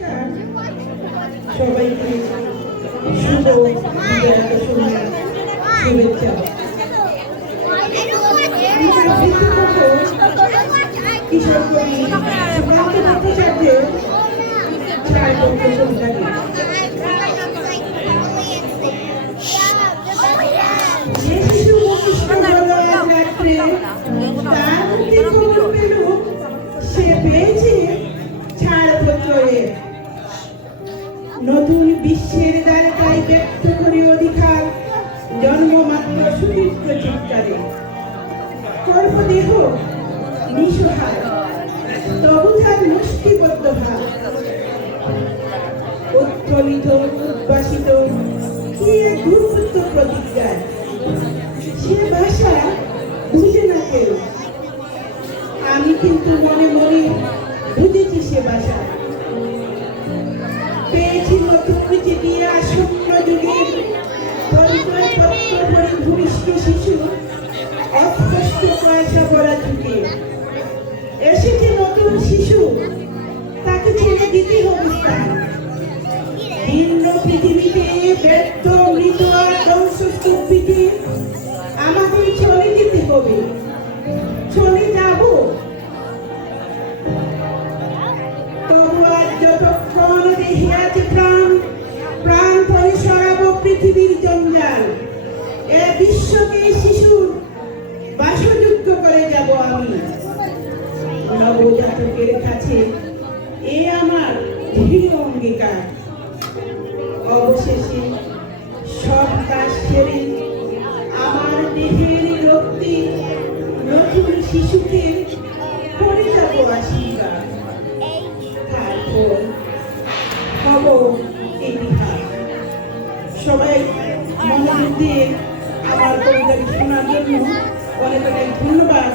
নমস্কার সবাইকে শুভ বিজয়া দশমীর শুভেচ্ছা। কিশোর কবি সুকান্ত ভট্টাচার্যের ছায়াপত্র কবিতাটি। যে শিশু বলিষ্ঠ হলো এক রাত্রে, তার মুক্তি খবর পেল সে পেয়েছে ছাড়পত্রে। নতুন বিশ্বের দ্বারকায় ব্যক্ত করে অধিকার, জন্মমাত্র সুদীপ্ত চিৎকারে। কর্মদেহ নিঃসহায়, তবু তার মুষ্টিবদ্ধ ভাব। উত্তোলিত উদ্ভাসিত কি এক গুরুত্ব প্রতিজ্ঞা, সে ভাষা বুঝে না কেউ। আমি কিন্তু মনে মনে বুঝেছি সে ভাষা। পেয়েছি নতুন চিঠি আসন্ন যুগের পরিচয়পত্র পরি ভূমিষ্ঠ শিশু, অস্পষ্ট পয়সা পড়া চুকে। এসেছে নতুন শিশু, তাকে ছেড়ে দিতে হবে স্থান। ভিন্ন পৃথিবীতে ব্যর্থ মৃত আর ধ্বংসস্তূপিতে আমাকে চলে যেতে হবে, চলে যাব। তবু আর যতক্ষণ দেহে আছে প্রাণ, প্রাণ পরে সরাবো পৃথিবীর জঞ্জাল। এ বিশ্বকে শিশুর বাসযোগ্য করে যাব আমি। নবজাতকের কাছে এ আমার দৃঢ় অঙ্গীকার। অবশেষে সব কাজ সেরে আমার দেহের রক্তে নতুন শিশুকে করে যাব আশীর্বাদ। তারপর হব ইতিহাস। সবাই মনোযোগ দিয়ে আমার কবিতাটি শোনার জন্য অনেক অনেক ধন্যবাদ।